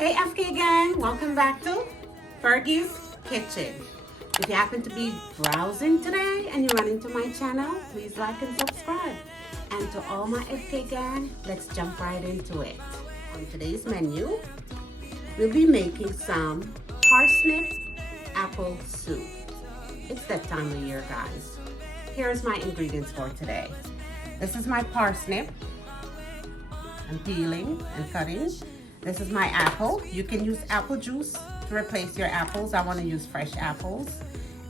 Hey FK gang, welcome back to Fergie's Kitchen. If you happen to be browsing today and you run into my channel, please like and subscribe. And to all my FK gang, let's jump right into it. On today's menu, we'll be making some parsnip apple soup. It's that time of year, guys. Here's my ingredients for today. This is my parsnip. I'm peeling and cutting. This is my apple. You can use apple juice to replace your apples. I want to use fresh apples.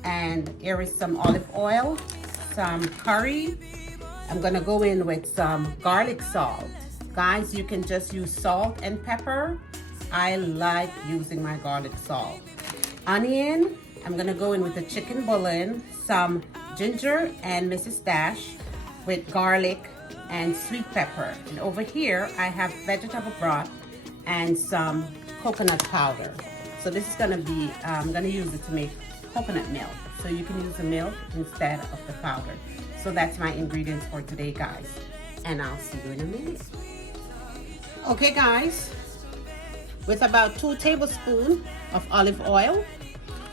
And here is some olive oil, some curry. I'm gonna go in with some garlic salt. Guys, you can just use salt and pepper. I like using my garlic salt. Onion, I'm gonna go in with the chicken bouillon, some ginger and Mrs. Dash with garlic and sweet pepper. And over here, I have vegetable broth and some coconut powder. So this is gonna be, I'm gonna use it to make coconut milk. So you can use the milk instead of the powder. So that's my ingredients for today, guys. And I'll see you in a minute. Okay, guys, with about 2 tablespoons of olive oil,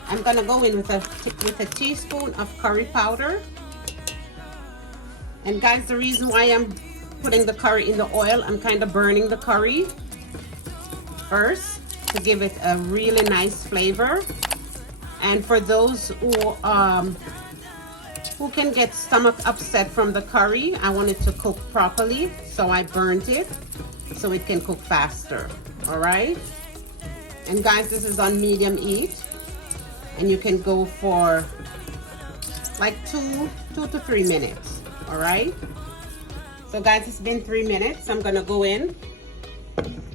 I'm gonna go in with a teaspoon of curry powder. And guys, the reason why I'm putting the curry in the oil, I'm kind of burning the curry first to give it a really nice flavor. And for those who can get stomach upset from the curry, I want it to cook properly, so I burned it so it can cook faster. All right, and guys, this is on medium heat, and you can go for like 2 to 3 minutes. All right, so guys, it's been 3 minutes. I'm gonna go in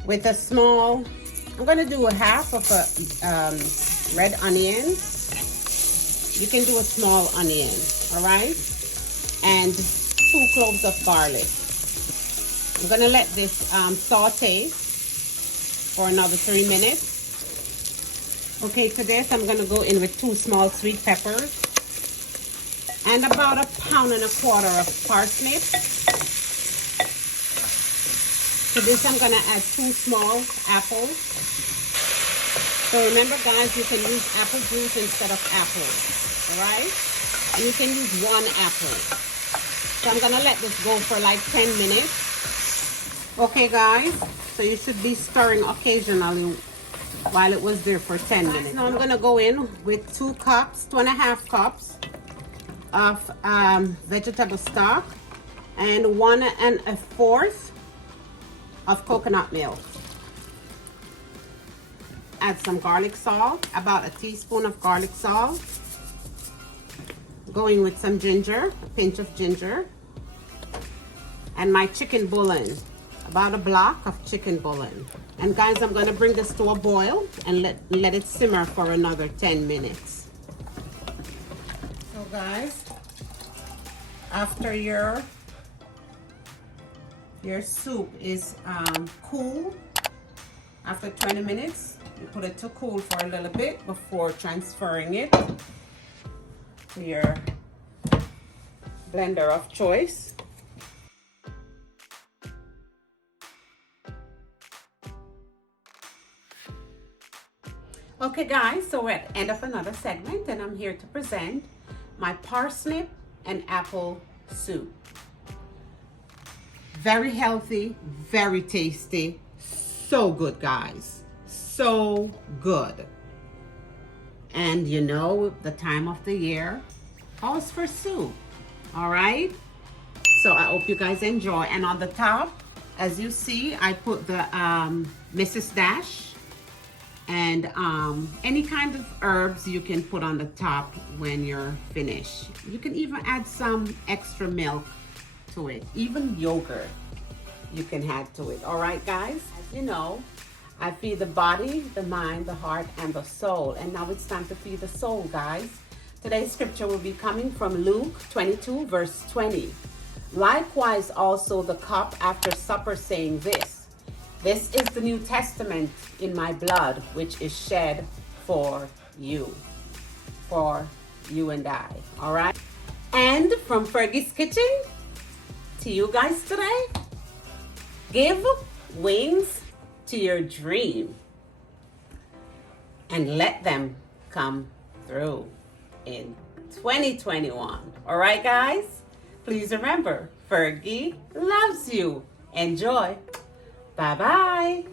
with a small, I'm gonna do a half of a red onion. You can do a small onion, all right? And 2 cloves of garlic. I'm gonna let this saute for another 3 minutes. Okay, to this, I'm gonna go in with 2 small sweet peppers and about 1.25 pounds of parsnips. To this, I'm gonna add 2 small apples. So remember, guys, you can use apple juice instead of apples, all right? And you can use 1 apple. So I'm gonna let this go for like 10 minutes. Okay, guys, so you should be stirring occasionally while it was there for 10 minutes. Now I'm gonna go in with 2 cups, 2.5 cups of vegetable stock and 1.25 of coconut milk. Add some garlic salt, about a teaspoon of garlic salt. Going with some ginger, a pinch of ginger. And my chicken bouillon, about a block of chicken bouillon. And guys, I'm gonna bring this to a boil and let it simmer for another 10 minutes. So guys, after your soup is cool, after 20 minutes, you put it to cool for a little bit before transferring it to your blender of choice. Okay guys, so we're at the end of another segment and I'm here to present my parsnip and apple soup. Very healthy, very tasty, so good, guys, so good. And you know, the time of the year calls for soup, all right? So I hope you guys enjoy. And on the top, as you see, I put the Mrs. Dash and any kind of herbs you can put on the top when you're finished. You can even add some extra milk to it, even yogurt you can add to it. All right, guys, as you know, I feed the body, the mind, the heart, and the soul. And now it's time to feed the soul, guys. Today's scripture will be coming from Luke 22, verse 20. Likewise also the cup after supper, saying this is the New Testament in my blood, which is shed for you and I, all right? And from Fergie's Kitchen to you guys today, give wings to your dream. and let them come through in 2021. All right, guys? Please remember, Fergie loves you. Enjoy. Bye-bye.